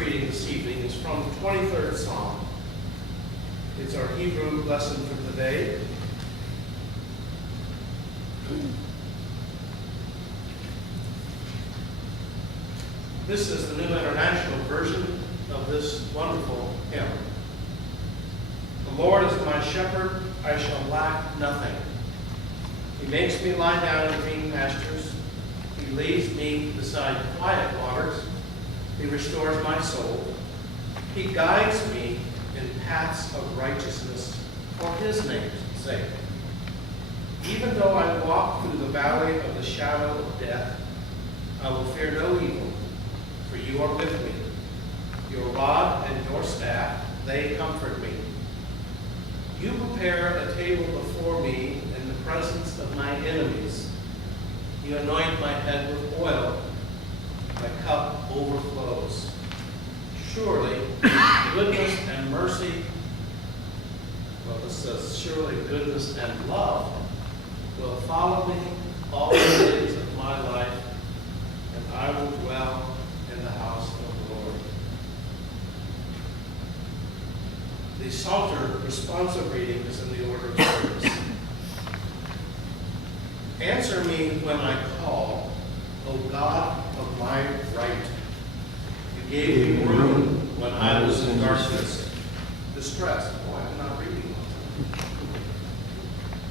reading this evening is from the 23rd Psalm. It's our Hebrew lesson for today. This is the New International Version of this wonderful hymn. The Lord is my shepherd, I shall lack nothing. He makes me lie down in green pastures. He leads me beside quiet waters. He restores my soul. He guides me in paths of righteousness for his name's sake. Even though I walk through the valley of the shadow of death, I will fear no evil, for you are with me. Your rod and your staff, they comfort me. You prepare a table before me in the presence of my enemies. You anoint my head with oil. My cup overflows. Surely goodness and mercy, well, this says, surely goodness and love will follow me all the days of my life, and I will dwell in the house of the Lord. The Psalter responsive reading is in the order of service. Answer me when I call, O God of my right. You gave me room when I was in darkness, distressed. Oh, I'm not reading well.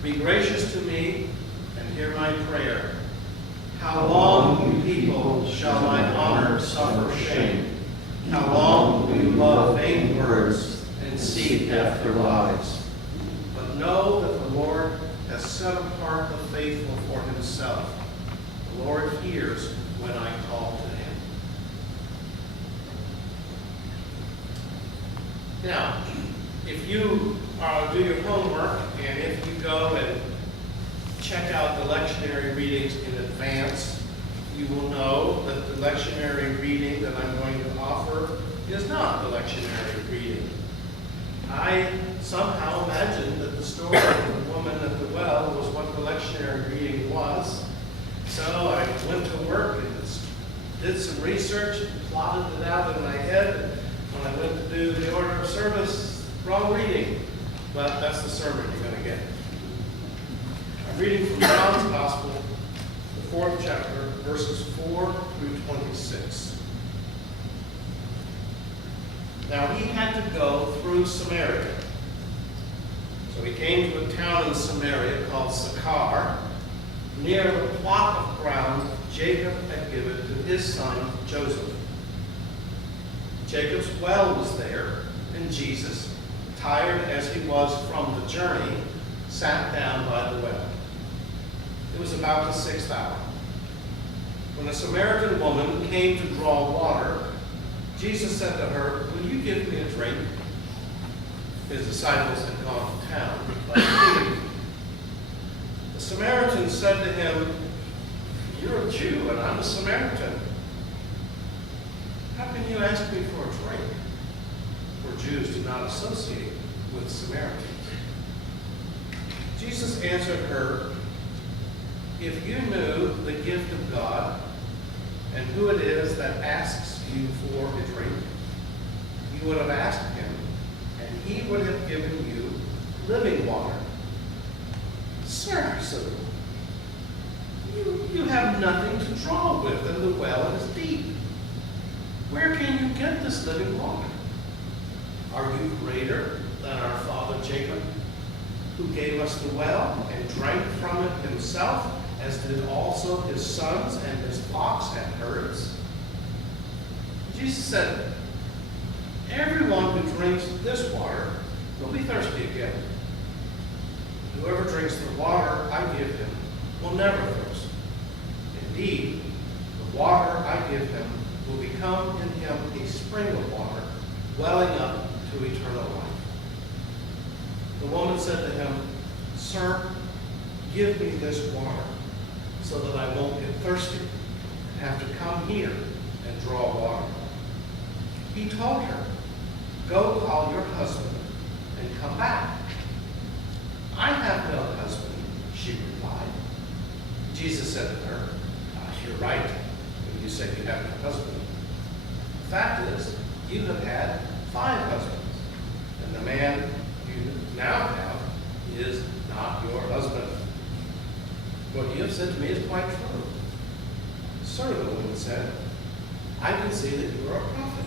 Be gracious to me and hear my prayer. How long, you people, shall my honor suffer shame? How long will you love vain words and seek after lies? But know that the Lord has set apart the faithful for himself. The Lord hears when I call to him. Now, if you do your homework, and if you go and check out the lectionary readings in advance, you will know that the lectionary reading that I'm going to offer is not the lectionary reading. I somehow imagined that the story of the woman at the well was what the lectionary reading was. So I went to work and did some research and plotted it out in my head. And when I went to do the order of service, wrong reading. But that's the sermon you're going to get. I'm reading from John's Gospel, the 4th chapter, verses 4 through 26. Now he had to go through Samaria. So he came to a town in Samaria called Sychar, near the plot of ground Jacob had given to his son Joseph. Jacob's well was there, and Jesus, tired as he was from the journey, sat down by the well. It was about the 6th hour. When a Samaritan woman came to draw water, Jesus said to her, "Will you give me a drink?" His disciples had gone to town to buy food. The Samaritan said to him, "You're a Jew and I'm a Samaritan. How can you ask me for a drink?" For Jews do not associate with Samaritans. Jesus answered her, "If you knew the gift of God and who it is that asks you for a drink, you would have asked him, and he would have given you living water." "Sir," said the woman, you have nothing to draw with, and the well is deep. Where can you get this living water? Are you greater than our father Jacob, who gave us the well and drank from it himself, as did also his sons and his flocks and herds?" Jesus said, "Everyone who drinks this water will be thirsty again. Whoever drinks the water I give him will never thirst. Indeed, the water I give him will become in him a spring of water, welling up to eternal life." The woman said to him, "Sir, give me this water so that I won't get thirsty and have to come here and draw water." He told her, "Go call your husband and come back." "I have no husband," she replied. Jesus said to her, "You're right when you say you have no husband. The fact is, you have had 5 husbands, and the man you now have is not your husband. What you have said to me is quite true. Sir, the woman said, I can see that you are a prophet.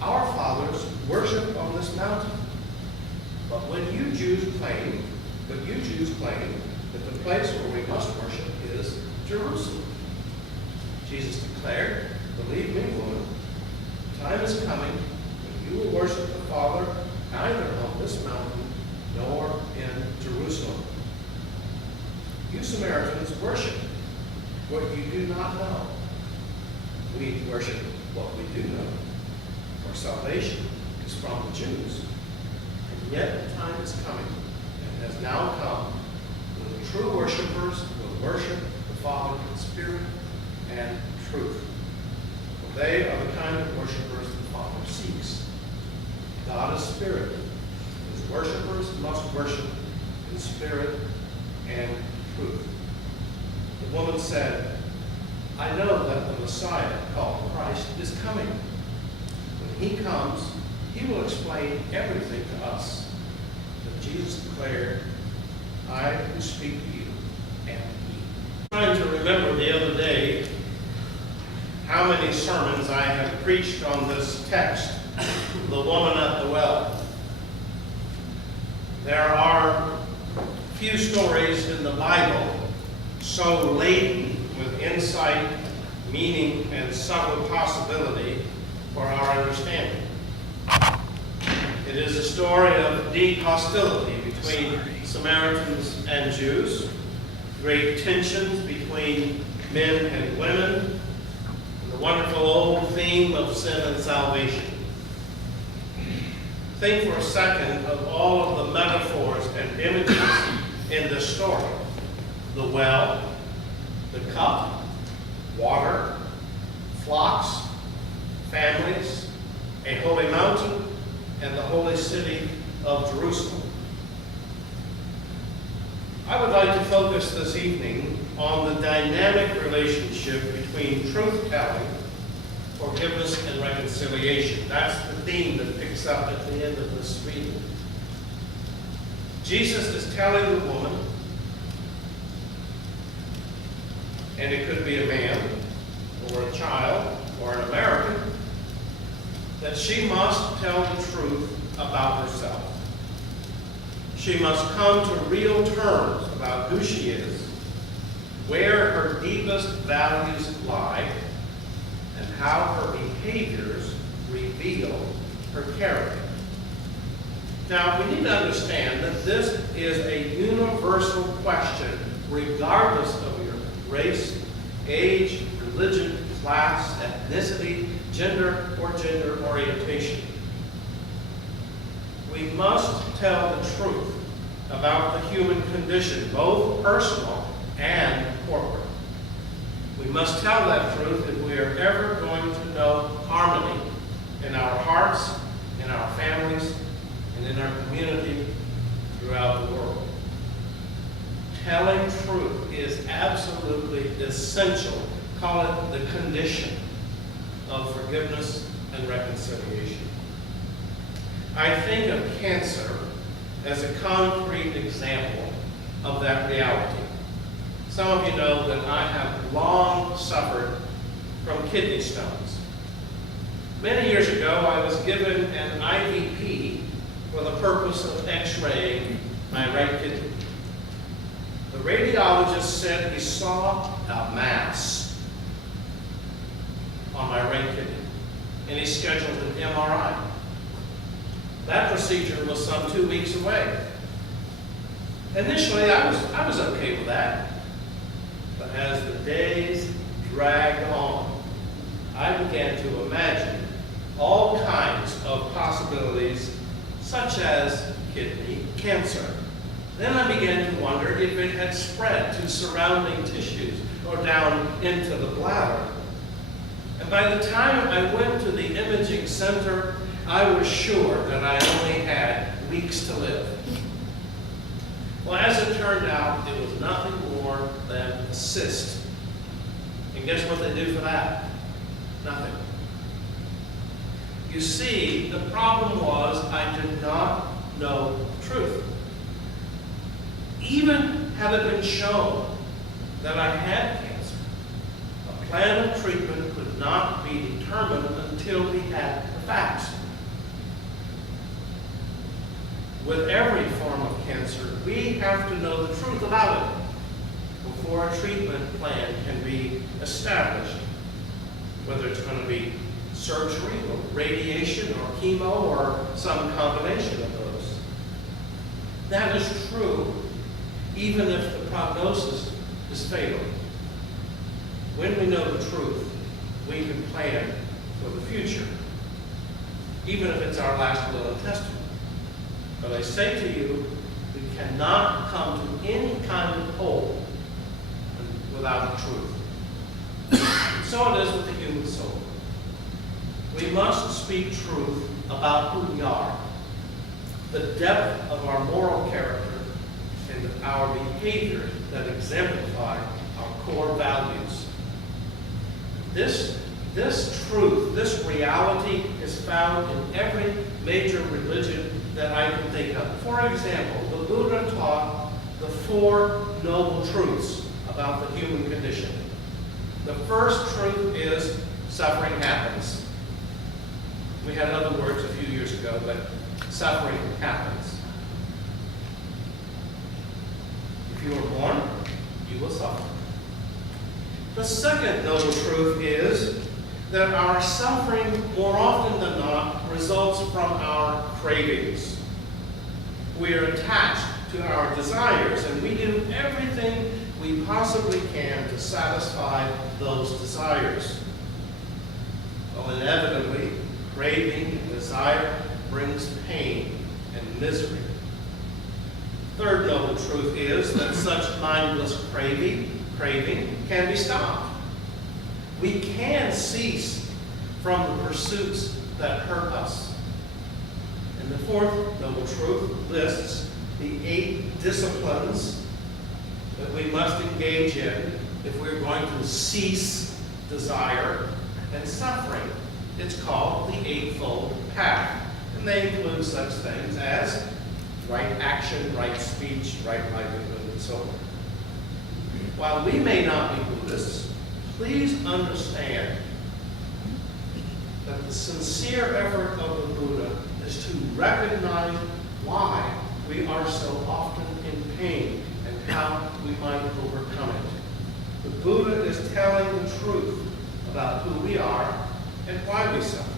Our fathers worshiped on this mountain. But you Jews claim that the place where we must worship is Jerusalem. Jesus declared, believe me, woman, the time is coming when you will worship the Father neither on this mountain nor in Jerusalem. You Samaritans worship what you do not know. We worship what we do know. For salvation is from the Jews. And yet the time is coming, and has now come, when the true worshipers will worship the Father in spirit and truth. For they are the kind of worshipers the Father seeks. God is spirit. His worshipers must worship in spirit and truth. The woman said, I know that the Messiah, called Christ, is coming. When he comes, he will explain everything to us. But Jesus declared, I who speak to you am he. I'm trying to remember the other day how many sermons I have preached on this text, the woman at the well. There are few stories in the Bible so laden with insight, meaning, and subtle possibility for our understanding. It is a story of deep hostility between Samaritans and Jews, great tensions between men and women, and the wonderful old theme of sin and salvation. Think for a second of all of the metaphors and images in this story. The well, the cup, water, flocks, families, a holy mountain, and the holy city of Jerusalem. I would like to focus this evening on the dynamic relationship between truth-telling, forgiveness, and reconciliation. That's the theme that picks up at the end of this reading. Jesus is telling the woman, and it could be a man, or a child, or an American, that she must tell the truth about herself. She must come to real terms about who she is, where her deepest values lie, and how her behaviors reveal her character. Now, we need to understand that this is a universal question, regardless of your race, age, religion, class, ethnicity, gender, or gender orientation. We must tell the truth about the human condition, both personal and corporate. We must tell that truth if we are ever going to know harmony in our hearts, in our families, and in our community throughout the world. Telling truth is absolutely essential. Call it the condition of forgiveness and reconciliation. I think of cancer as a concrete example of that reality. Some of you know that I have long suffered from kidney stones. Many years ago, I was given an IVP for the purpose of x-raying my right kidney. The radiologist said he saw a mass on my right kidney, and he scheduled an MRI. That procedure was some 2 weeks away. Initially, I was okay with that. But as the days dragged on, I began to imagine all kinds of possibilities, such as kidney cancer. Then I began to wonder if it had spread to surrounding tissues or down into the bladder. And by the time I went to the imaging center, I was sure that I only had weeks to live. Well, as it turned out, it was nothing more than a cyst. And guess what they do for that? Nothing. You see, the problem was I did not know the truth. Even had it been shown that I had cancer, a plan of treatment could not be determined until we had the facts. With every form of cancer, we have to know the truth about it before a treatment plan can be established. Whether it's going to be surgery or radiation or chemo or some combination of those. That is true even if the prognosis is fatal. When we know the truth, we can plan for the future, even if it's our last will and testament. But I say to you, we cannot come to any kind of hope without the truth. So it is with the human soul. We must speak truth about who we are, the depth of our moral character, and our behavior that exemplify our core values. This truth, this reality is found in every major religion that I can think of. For example, the Buddha taught the 4 noble truths about the human condition. The first truth is suffering happens. We had other words a few years ago, but suffering happens. If you are born, you will suffer. The second noble truth is that our suffering, more often than not, results from our cravings. We are attached to our desires, and we do everything we possibly can to satisfy those desires. Well, inevitably, craving and desire brings pain and misery. Third noble truth is that such mindless craving can be stopped. We can cease from the pursuits that hurt us. And the fourth noble truth lists the 8 disciplines that we must engage in if we're going to cease desire and suffering. It's called the Eightfold Path. And they include such things as right action, right speech, right livelihood, and so on. While we may not be Buddhists, please understand that the sincere effort of the Buddha is to recognize why we are so often in pain and how we might overcome it. The Buddha is telling the truth about who we are and why we suffer.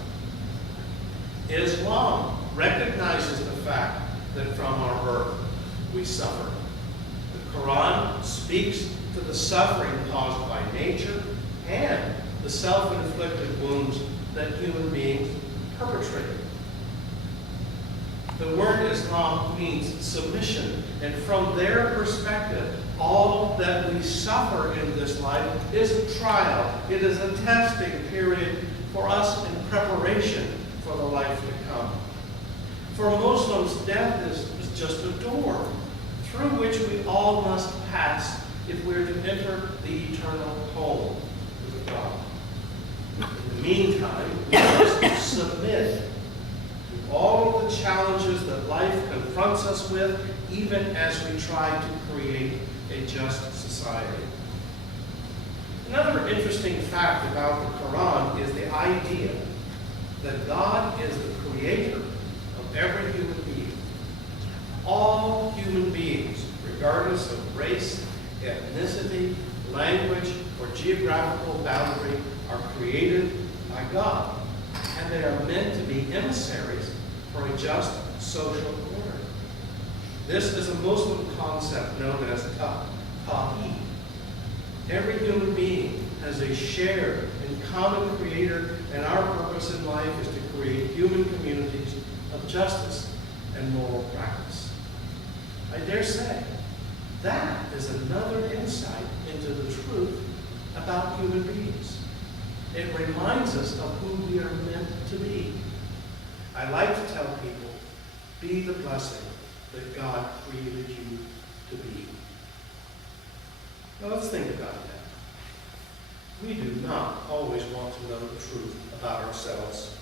Islam recognizes the fact that from our birth we suffer. The Quran speaks to the suffering caused by nature and the self-inflicted wounds that human beings perpetrate. The word Islam means submission, and from their perspective, all that we suffer in this life is a trial. It is a testing period for us in preparation for the life to come. For Muslims, death is just a door through which we all must pass if we're to enter the eternal home with God. In the meantime, we must submit to all of the challenges that life confronts us with, even as we try to create a just society. Another interesting fact about the Quran is the idea that God is the creator of every human being. All human beings, regardless of race, ethnicity, language, or geographical boundary, are created by God, and they are meant to be emissaries for a just social order. This is a Muslim concept known as Tawheed. Every human being has a shared and common creator, and our purpose in life is to create human communities of justice and moral practice. I dare say, that is another insight into the truth about human beings. It reminds us of who we are meant to be. I like to tell people, be the blessing that God created you to be. Now let's think about that. We do not always want to know the truth about ourselves.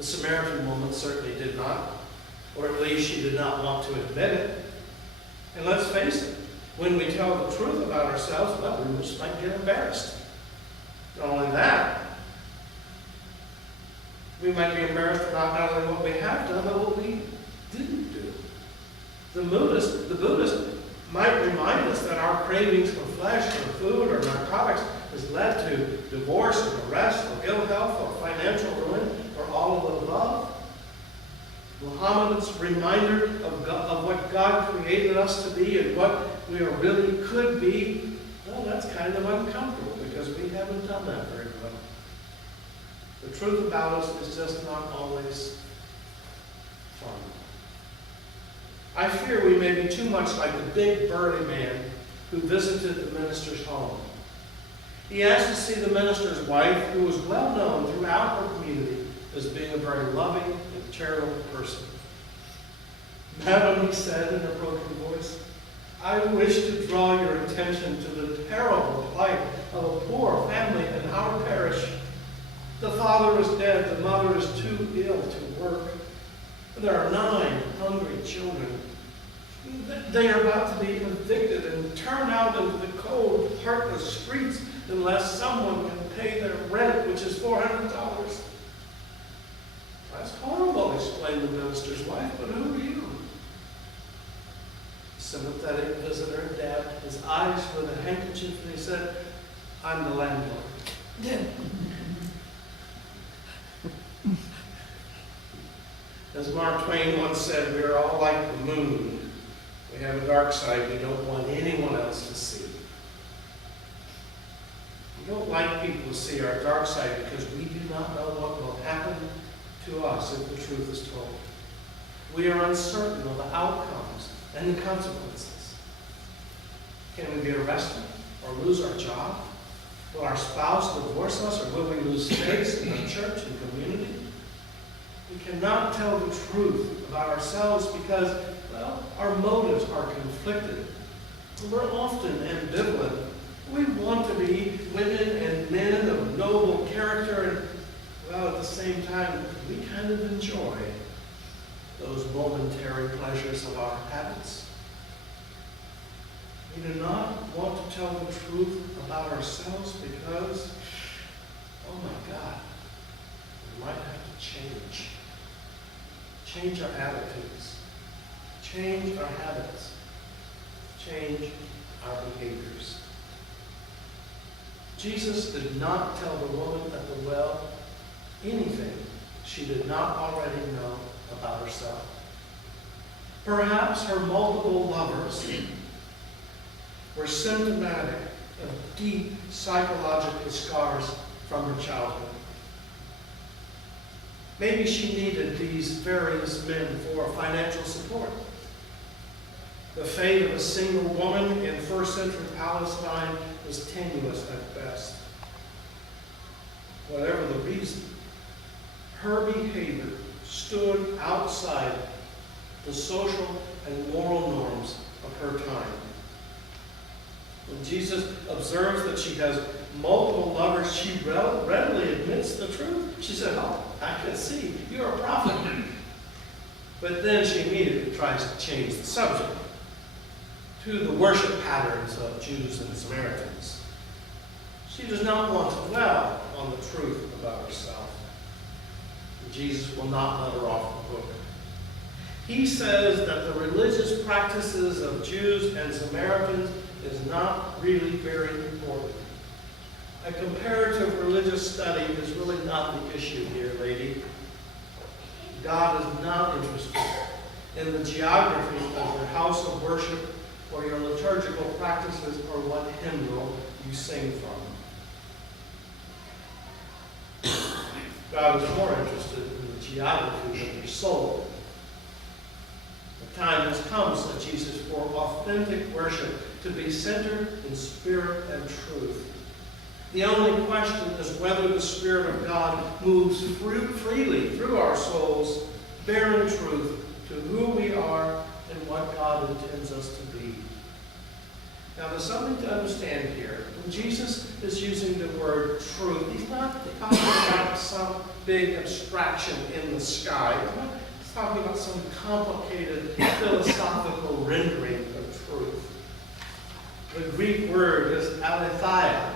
The Samaritan woman certainly did not, or at least she did not want to admit it. And let's face it, when we tell the truth about ourselves, well, we just might get embarrassed. Not only that, we might be embarrassed about not only what we have done, but what we didn't do. The Buddhist might remind us that our cravings for flesh, or food, or narcotics has led to divorce, or arrest, or ill health, or financial ruin, or all of the above. Muhammad's reminder of what God created us to be and what we really could be, well, that's kind of uncomfortable because we haven't done that very well. The truth about us is just not always fun. I fear we may be too much like the big burly man who visited the minister's home. He asked to see the minister's wife, who was well known throughout her community as being a very loving and charitable person. "Madam," he said in a broken voice, "I wish to draw your attention to the terrible plight of a poor family in our parish. The father is dead, the mother is too ill to work. There are 9 hungry children. They are about to be evicted and turned out into the cold, heartless streets unless someone can pay their rent, which is $400. "That's horrible," explained the minister's wife, "but who are you?" The sympathetic visitor dabbed his eyes with a handkerchief and he said, "I'm the landlord." As Mark Twain once said, we are all like the moon. We have a dark side we don't want anyone else to see. We don't like people to see our dark side because we do not know what will happen to us if the truth is told. We are uncertain of the outcomes and the consequences. Can we be arrested or lose our job? Will our spouse divorce us, or will we lose space in our church and community? We cannot tell the truth about ourselves because, well, our motives are conflicted. We're often ambivalent. We want to be women and men of noble character, and, well, at the same time, we kind of enjoy those momentary pleasures of our habits. We do not want to tell the truth about ourselves because, oh my God, we might have to change. Change our attitudes. Change our habits. Change our behaviors. Jesus did not tell the woman at the well anything she did not already know about herself. Perhaps her multiple lovers were symptomatic of deep psychological scars from her childhood. Maybe she needed these various men for financial support. The fate of a single woman in first century Palestine was tenuous at best. Whatever the reason, her behavior stood outside the social and moral norms of her time. When Jesus observes that she has multiple lovers, she readily admits the truth. She said, "Oh, I can see, you're a prophet." But then she immediately tries to change the subject to the worship patterns of Jews and Samaritans. She does not want to dwell on the truth about herself. Jesus will not let her off the hook. He says that the religious practices of Jews and Samaritans is not really very important. A comparative religious study is really not the issue here, lady. God is not interested in the geography of your house of worship or your liturgical practices or what hymnal you sing from. God is more interested in the geography of your soul. The time has come, said Jesus, for authentic worship to be centered in spirit and truth. The only question is whether the Spirit of God moves freely through our souls, bearing truth to who we are and what God intends us to be. Now, there's something to understand here. When Jesus is using the word truth, he's not talking about some big abstraction in the the sky. I'm not talking about some complicated philosophical rendering of truth. The Greek word is aletheia,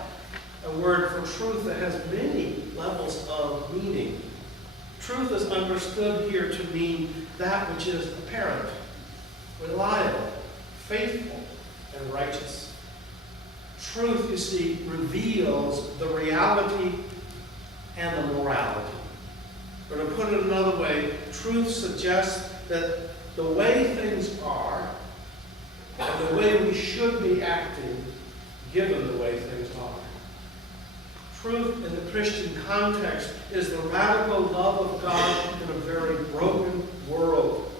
a word for truth that has many levels of meaning. Truth is understood here to mean that which is apparent, reliable, faithful, and righteous. Truth, you see, reveals the reality and the morality. Or to put it another way, truth suggests that the way things are and the way we should be acting given the way things are. Truth in the Christian context is the radical love of God in a very broken world.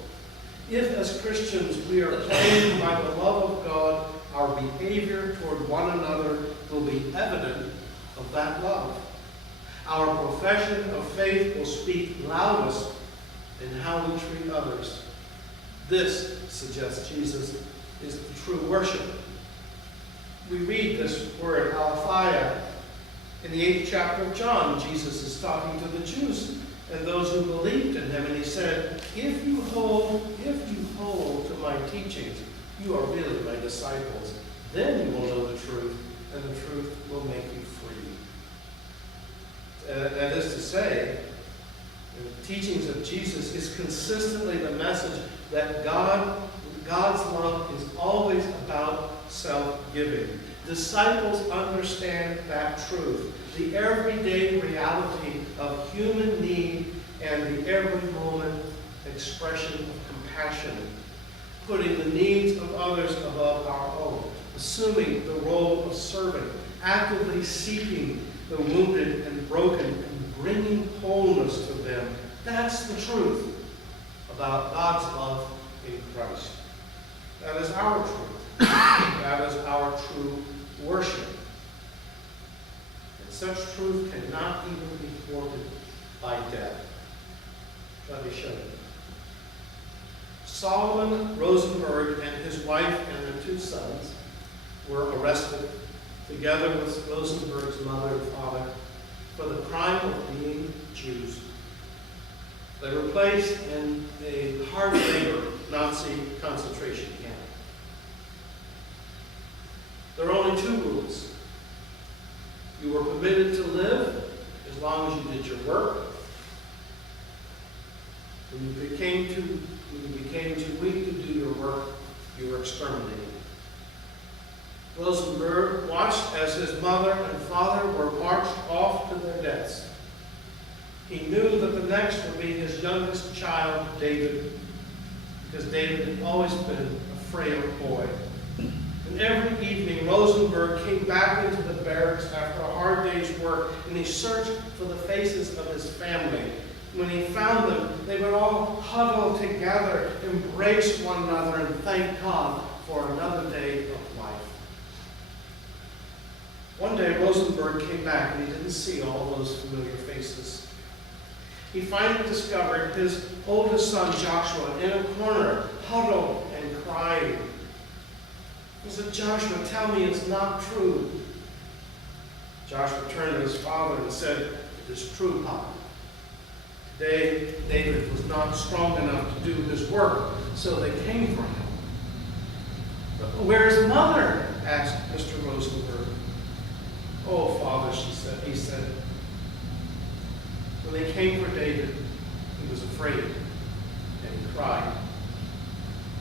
If, as Christians, we are claimed by the love of God, our behavior toward one another will be evident of that love. Our profession of faith will speak loudest in how we treat others. This, suggests Jesus, is the true worship. We read this word, aletheia, in the 8th chapter of John. Jesus is talking to the Jews and those who believed in him, and he said, if you hold to my teachings, you are really my disciples. Then you will know the truth, and the truth will make you free. That is to say, the teachings of Jesus is consistently the message that God's love is always about self-giving. Disciples understand that truth, the everyday reality of human need and the every moment expression of compassion, putting the needs of others above our own, assuming the role of servant, actively seeking the wounded and broken and bringing wholeness to them. That's the truth about God's love in Christ. That is our truth. That is our true worship. And such truth cannot even be thwarted by death. Let me show you. Solomon Rosenberg and his wife and their 2 sons were arrested, together with Rosenberg's mother and father, for the crime of being Jews. They were placed in a hard labor Nazi concentration camp. There are only 2 rules. You were permitted to live as long as you did your work. When you became too weak to do your work, you were exterminated. Rosenberg watched as his mother and father were marched off to their deaths. He knew that the next would be his youngest child, David, because David had always been a frail boy. And every evening, Rosenberg came back into the barracks after a hard day's work, and he searched for the faces of his family. When he found them, they would all huddle together, embrace one another, and thank God for another day of life. One day, Rosenberg came back, and he didn't see all those familiar faces. He finally discovered his oldest son, Joshua, in a corner, huddled and crying. He said, "Joshua, tell me it's not true." Joshua turned to his father and said, "It is true, Papa. Today, David was not strong enough to do his work, so they came for him." "But where's Mother?" asked Mr. Rosenberg. "Oh, Father," he said. When they came for David, he was afraid, and he cried.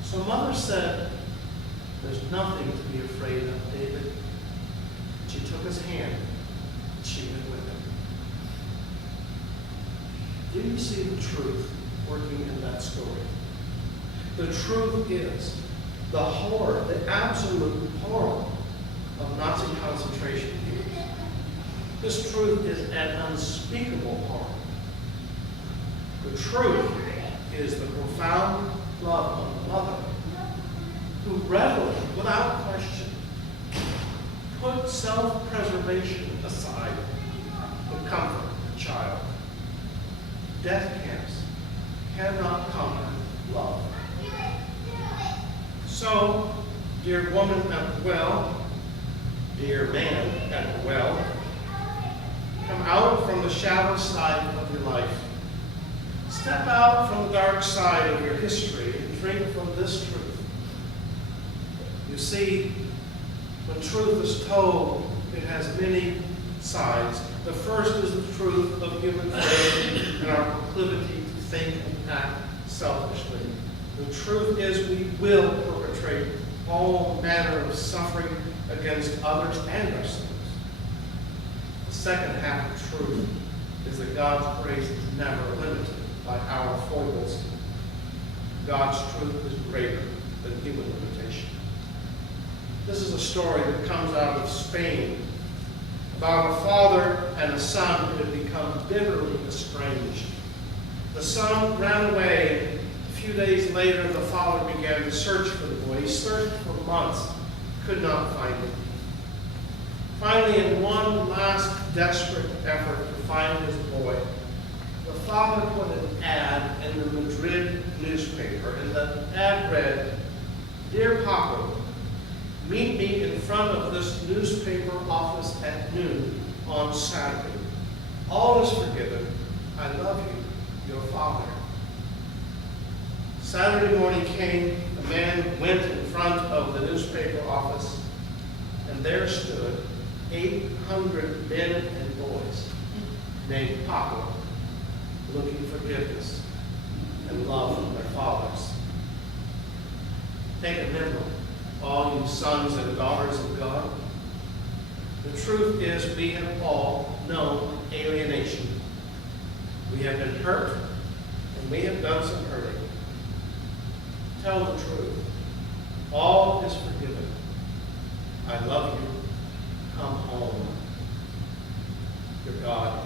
So Mother said, "There's nothing to be afraid of, David." She took his hand, and she went with him. Do you see the truth working in that story? The truth is the horror, the absolute horror of Nazi concentration camps. This truth is an unspeakable horror. The truth is the profound love of a mother who readily, without question, put self-preservation aside to comfort a child. Death camps cannot conquer love. So, dear woman at the well, dear man at the well, come out from the shadow side of your life. Step out from the dark side of your history and drink from this truth. You see, when truth is told, it has many sides. The first is the truth of human failure and our proclivity to think and act selfishly. The truth is we will perpetrate all manner of suffering against others and ourselves. The second half of truth is that God's grace is never limited by our foibles. God's truth is greater than human limitation. This is a story that comes out of Spain about a father and a son who had become bitterly estranged. The son ran away. A few days later, the father began to search for the boy. He searched for months, could not find him. Finally, in one last desperate effort to find his boy, the father put an ad in the Madrid newspaper, and the ad read, "Dear Papa, meet me in front of this newspaper office at noon on Saturday. All is forgiven. I love you, your father." Saturday morning came, the man went in front of the newspaper office, and there stood 800 men and boys named Papa, looking forgiveness and love from their fathers. Take a memory, all you sons and daughters of God. The truth is we have all known alienation. We have been hurt, and we have done some hurting. Tell the truth. All is forgiven. I love you. Come home. Your God